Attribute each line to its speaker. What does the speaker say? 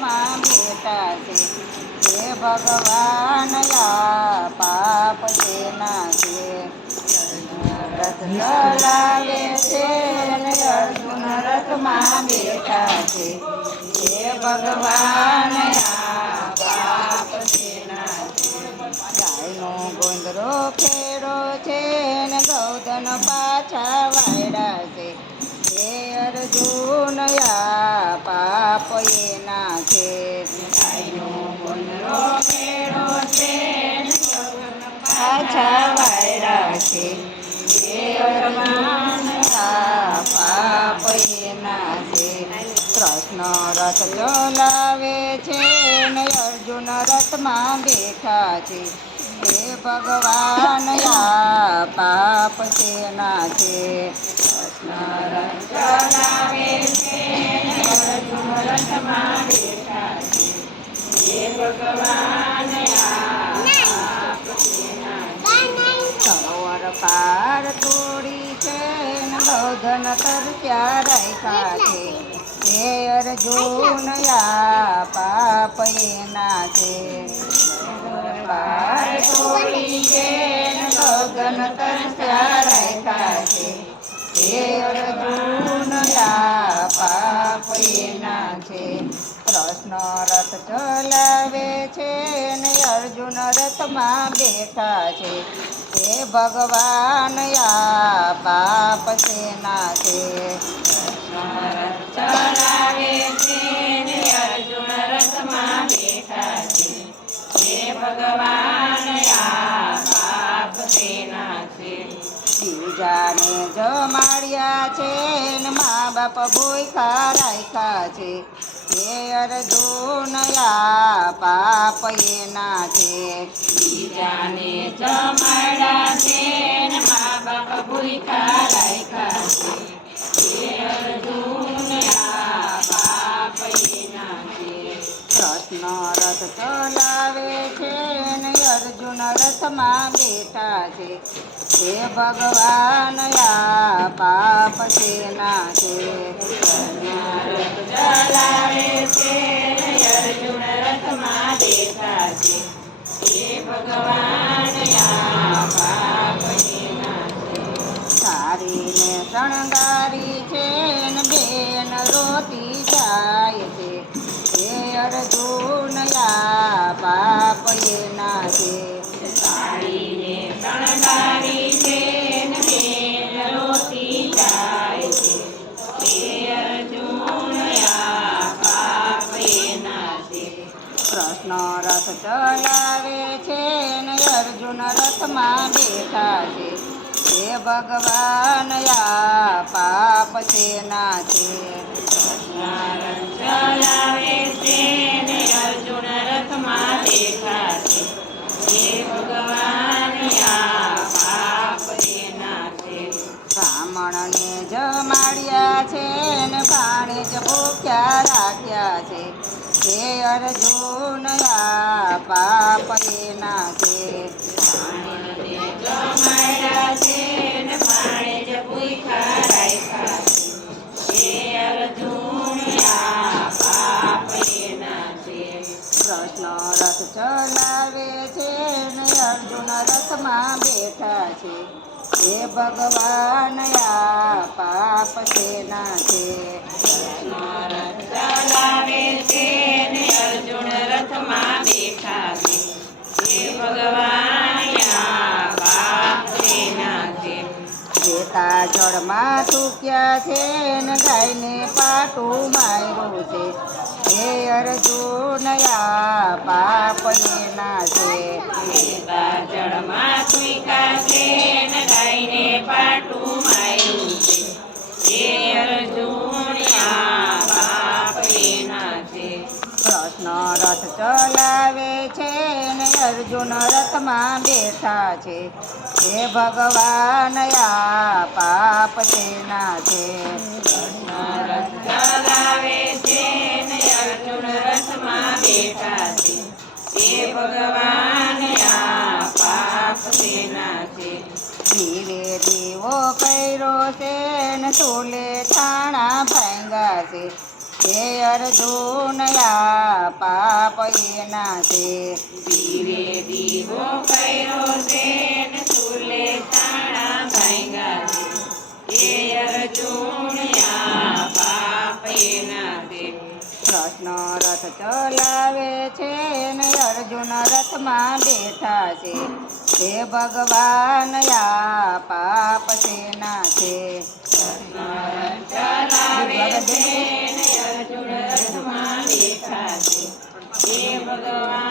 Speaker 1: રથમાં બેઠા છે હે ભગવાન આ પાપ તેના છે ચલાવે છે અર્જુન રથમાં બેઠા છે હે ભગવાન પાપ તેના છે ગાયનો ગોંદરો ખેડો છે ને ગૌધન પાછા વાયડા છે હે અર્જુન આ પાપ એના રથ ચલાવે છે ને અર્જુન રથમાં બેઠા છે. હે ભગવાન, આ પાપ તેના છે. સરોવર પાર તોડી છે, ને બૌદ્ધન તરસ્યા રાખ્યા છે હે અર્જુન આ પાપ છે. પાર છે ને બૌદ્ધન તરસ્યા છે. હે અર્જુન પાપ એના છે. કૃષ્ણ રથ ચલાવે છે ને અર્જુન રથમાં બેઠા છે. હે ભગવાન, આ પાપ સેના છે? ચલાવે છે ને છે. ને મા બાપ ભૂખા રાખ્યા છે હે અર્જુન આ પાપ એના છે. કૃષ્ણ રથ ચલાવે છે ને અર્જુન રથમાં બેઠા છે. હે ભગવાન, આ પાપ સેના છે. રથ ચલાવે છે ને અર્જુન રથમાં બેઠા છે. હે ભગવાન, આ પાપ છે ના છે. ચલાવે છે અર્જુન રથમાં બેઠા છે. હે અર્જુન આ પાપ એના રથ ચલાવે છે ને અર્જુન રથમાં બેઠા છે. હે ભગવાન પાપ સેના છે અર્જુન રથમાં બેઠા છે ભગવાન પાપ સેના છે જેતા જળમાં ચૂક્યા છે ને પાટું માર્યું છે. હે અર્જુન આ પાપ એના છે જેતા જળમાં ચૂક્યા છે ને પાટું કૃષ્ણ રથ ચલાવે છે ને અર્જુન રથમાં બેઠા છે હે ભગવાન આ પાપ તેના છે કૃષ્ણ અર્જુન છે ભગવાન પાપ તેના છે. ને તોલે છાણા ભાંગા છે. હે અર્જુનયા પાપ એના છે.
Speaker 2: ધીરે દીવો કર્યો છે ને તાણા ભાંગ્યા છે. એ અર્જુનયા પાપ એના છે.
Speaker 1: કૃષ્ણ રથ ચલાવે છે ને અર્જુન રથમાં બેઠા છે. હે ભગવાન આ પાપ સેના છે.
Speaker 2: ભગવાન